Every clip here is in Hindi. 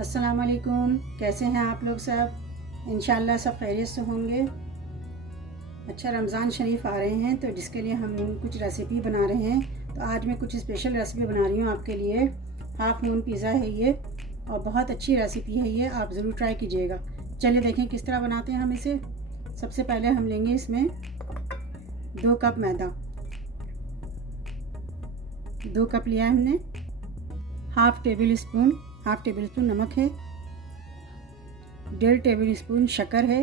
अस्सलाम वालेकुम। कैसे हैं आप लोग सब? इंशाल्लाह सब खैरियत से होंगे। अच्छा, रमज़ान शरीफ आ रहे हैं तो जिसके लिए हम कुछ रेसिपी बना रहे हैं। तो आज मैं कुछ स्पेशल रेसिपी बना रही हूँ आपके लिए। हाफ मून पिज़्ज़ा है ये और बहुत अच्छी रेसिपी है ये, आप ज़रूर ट्राई कीजिएगा। चलिए देखें किस तरह बनाते हैं हम इसे। सबसे पहले हम लेंगे इसमें 2 कप मैदा, 2 कप लिया है हमने। हाफ टेबल स्पून नमक है, 1.5 टेबल स्पून शक्कर है,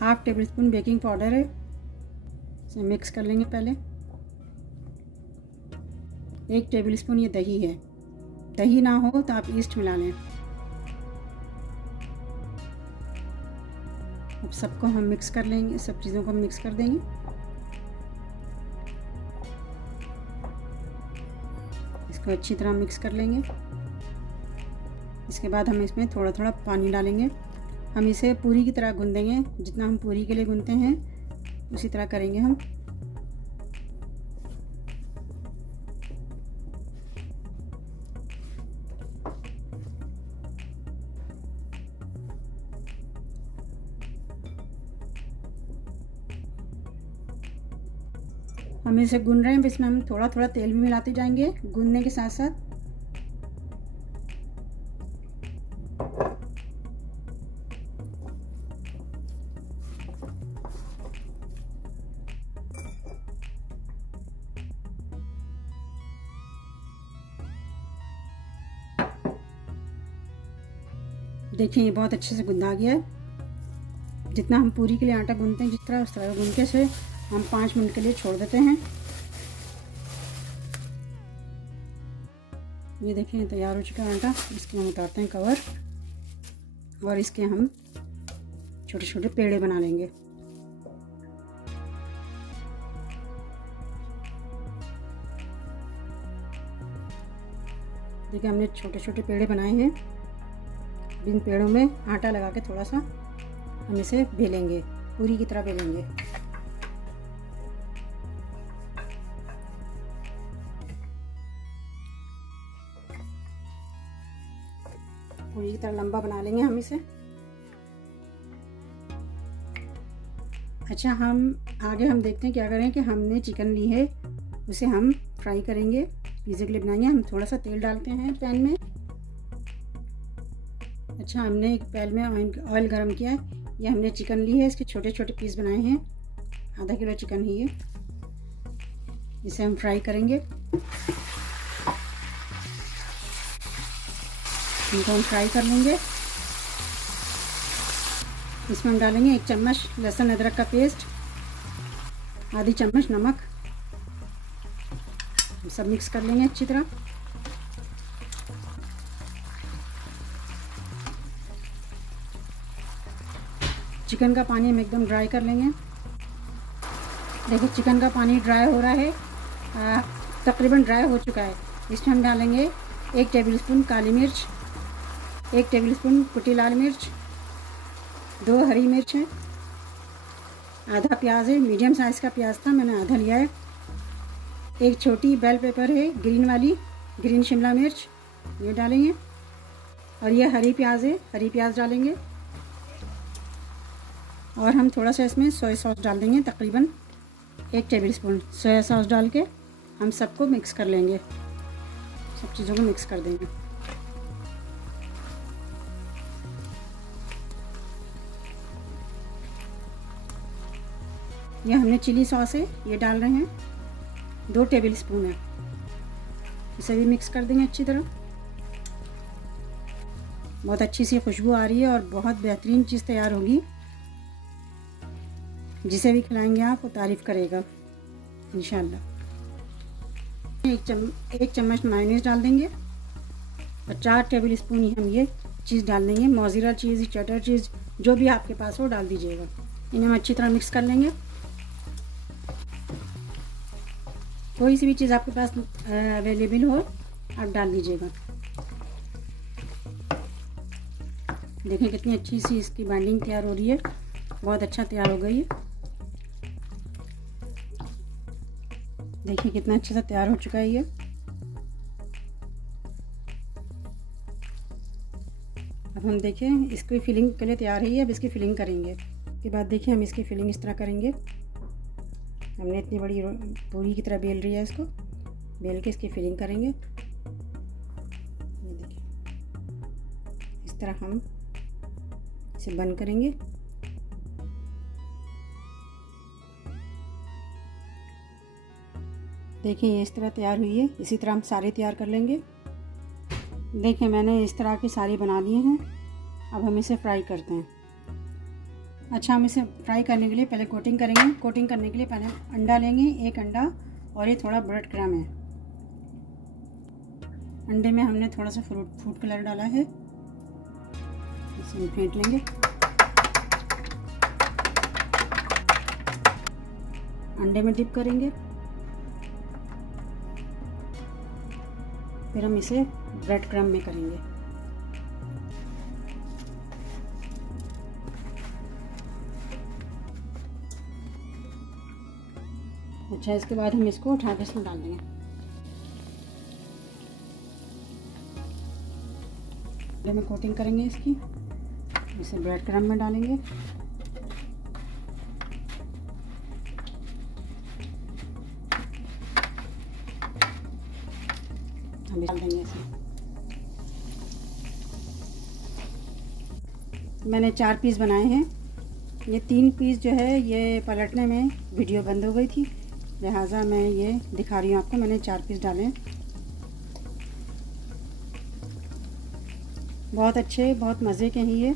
half table spoon baking powder है। इसे मिक्स कर लेंगे पहले। 1 टेबल स्पून ये दही है। दही ना हो तो आप ईस्ट मिला लें। अब सबको हम मिक्स कर लेंगे, सब चीज़ों को हम मिक्स कर देंगे। इसको अच्छी तरह मिक्स कर लेंगे। इसके बाद हम इसमें थोड़ा थोड़ा पानी डालेंगे। हम इसे पूरी की तरह गूंदेंगे, जितना हम पूरी के लिए गूंदते हैं उसी तरह करेंगे हम। हम इसे गूंद रहे हैं, इसमें हम थोड़ा थोड़ा तेल भी मिलाते जाएंगे गूंदने के साथ साथ। देखिए ये बहुत अच्छे से गूंदा गया है। जितना हम पूरी के लिए आटा गूंदते हैं जिस तरह, उस तरह गूंद के से हम 5 मिनट के लिए छोड़ देते हैं। ये देखिए तैयार हो चुका है आटा। इसके हम उतारते हैं कवर और इसके हम छोटे छोटे पेड़े बना लेंगे। देखिए हमने छोटे छोटे पेड़े बनाए हैं। इन पेड़ों में आटा लगा के थोड़ा सा हम इसे बेलेंगे, पूरी की तरह बेलेंगे। पूरी की तरह लंबा बना लेंगे हम इसे। अच्छा, हम आगे हम देखते हैं क्या करें कि हमने चिकन ली है, उसे हम फ्राई करेंगे, पिज़्ज़ा के लिए बनाएंगे। हम थोड़ा सा तेल डालते हैं पैन में। अच्छा, हमने एक पैन में ऑयल गरम किया है। ये हमने चिकन ली है, इसके छोटे छोटे पीस बनाए हैं। आधा किलो चिकन है ये। इसे हम फ्राई करेंगे। इनको हम फ्राई कर लेंगे। इसमें हम डालेंगे 1 चम्मच लहसुन अदरक का पेस्ट, आधी चम्मच नमक। हम सब मिक्स कर लेंगे अच्छी तरह। चिकन का पानी हम एकदम ड्राई कर लेंगे। देखिए चिकन का पानी ड्राई हो रहा है, तकरीबन ड्राई हो चुका है। इसमें हम डालेंगे 1 टेबल स्पून काली मिर्च, 1 टेबल स्पून कुटी लाल मिर्च, 2 हरी मिर्च है, आधा प्याज है, मीडियम साइज़ का प्याज था, मैंने आधा लिया है। 1 छोटी बेल पेपर है, ग्रीन वाली, ग्रीन शिमला मिर्च, ये डालेंगे। और ये हरी प्याज है, हरी प्याज डालेंगे। और हम थोड़ा सा इसमें सोया सॉस डाल देंगे, तकरीबन 1 टेबल स्पून सोया सॉस डाल के हम सबको मिक्स कर लेंगे। सब चीज़ों को मिक्स कर देंगे। ये हमने चिली सॉस है, ये डाल रहे हैं, 2 टेबल स्पून है। इसे भी मिक्स कर देंगे अच्छी तरह। बहुत अच्छी सी खुशबू आ रही है और बहुत बेहतरीन चीज़ तैयार होगी। जिसे भी खिलाएंगे आप वो तारीफ़ करेगा इंशाल्लाह। 1 चम्मच मायोनीज़ डाल देंगे और 4 टेबल स्पून ही हम ये चीज़ डाल देंगे। मोज़रेला चीज़, चेडर चीज़, जो भी आपके पास हो डाल दीजिएगा। इन्हें हम अच्छी तरह मिक्स कर लेंगे। कोई सी भी चीज़ आपके पास अवेलेबल हो आप डाल दीजिएगा। देखें कितनी अच्छी सी इसकी बाइंडिंग तैयार हो रही है, बहुत अच्छा तैयार हो गई है। देखिए कितना अच्छे से तैयार हो चुका है ये। अब हम देखिए इसकी फिलिंग के लिए तैयार है। अब इसकी फिलिंग करेंगे। उसके बाद देखिए हम इसकी फिलिंग इस तरह करेंगे। हमने इतनी बड़ी पूरी की तरह बेल रही है, इसको बेल के इसकी फिलिंग करेंगे। ये देखिए इस तरह हम इसे बंद करेंगे। देखिए ये इस तरह तैयार हुई है। इसी तरह हम सारे तैयार कर लेंगे। देखिए मैंने इस तरह की सारी बना लिए हैं। अब हम इसे फ्राई करते हैं। अच्छा, हम इसे फ्राई करने के लिए पहले कोटिंग करेंगे। कोटिंग करने के लिए पहले अंडा लेंगे, एक अंडा, और ये थोड़ा ब्रेड क्रम्ब है। अंडे में हमने थोड़ा सा फूड कलर डाला है, इसे फेंट लेंगे। अंडे में डिप करेंगे, फिर हम इसे ब्रेड क्रम्ब में करेंगे। अच्छा, इसके बाद हम इसको उठा के इसमें डाल देंगे। अंडे में कोटिंग करेंगे इसकी, इसे ब्रेड क्रम्ब में डालेंगे। हम डाल देंगे इसे। मैंने 4 पीस बनाए हैं। ये 3 पीस जो है ये पलटने में वीडियो बंद हो गई थी, लिहाजा मैं ये दिखा रही हूँ आपको। मैंने 4 पीस डाले हैं। बहुत अच्छे, बहुत मज़े के हैं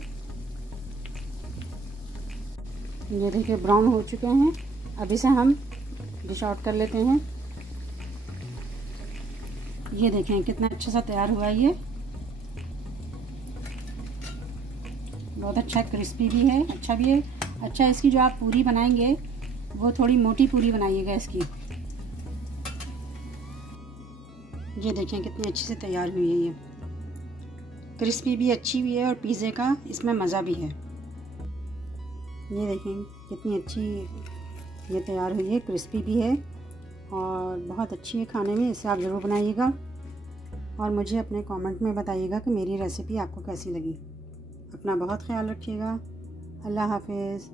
ये देखिए ब्राउन हो चुके हैं। अब इसे हम डिश आउट कर लेते हैं। ये देखें कितना अच्छा सा तैयार हुआ है। ये बहुत अच्छा क्रिस्पी भी है, अच्छा भी है। अच्छा, इसकी जो आप पूरी बनाएंगे वो थोड़ी मोटी पूरी बनाइएगा इसकी। ये देखें कितनी अच्छी से तैयार हुई है। ये क्रिस्पी भी अच्छी भी है और पिज़्ज़े का इसमें मज़ा भी है। ये देखें कितनी अच्छी ये तैयार हुई है, क्रिस्पी भी है और बहुत अच्छी है खाने में। इसे आप ज़रूर बनाइएगा और मुझे अपने कमेंट में बताइएगा कि मेरी रेसिपी आपको कैसी लगी। अपना बहुत ख्याल रखिएगा। अल्लाह हाफ़िज़।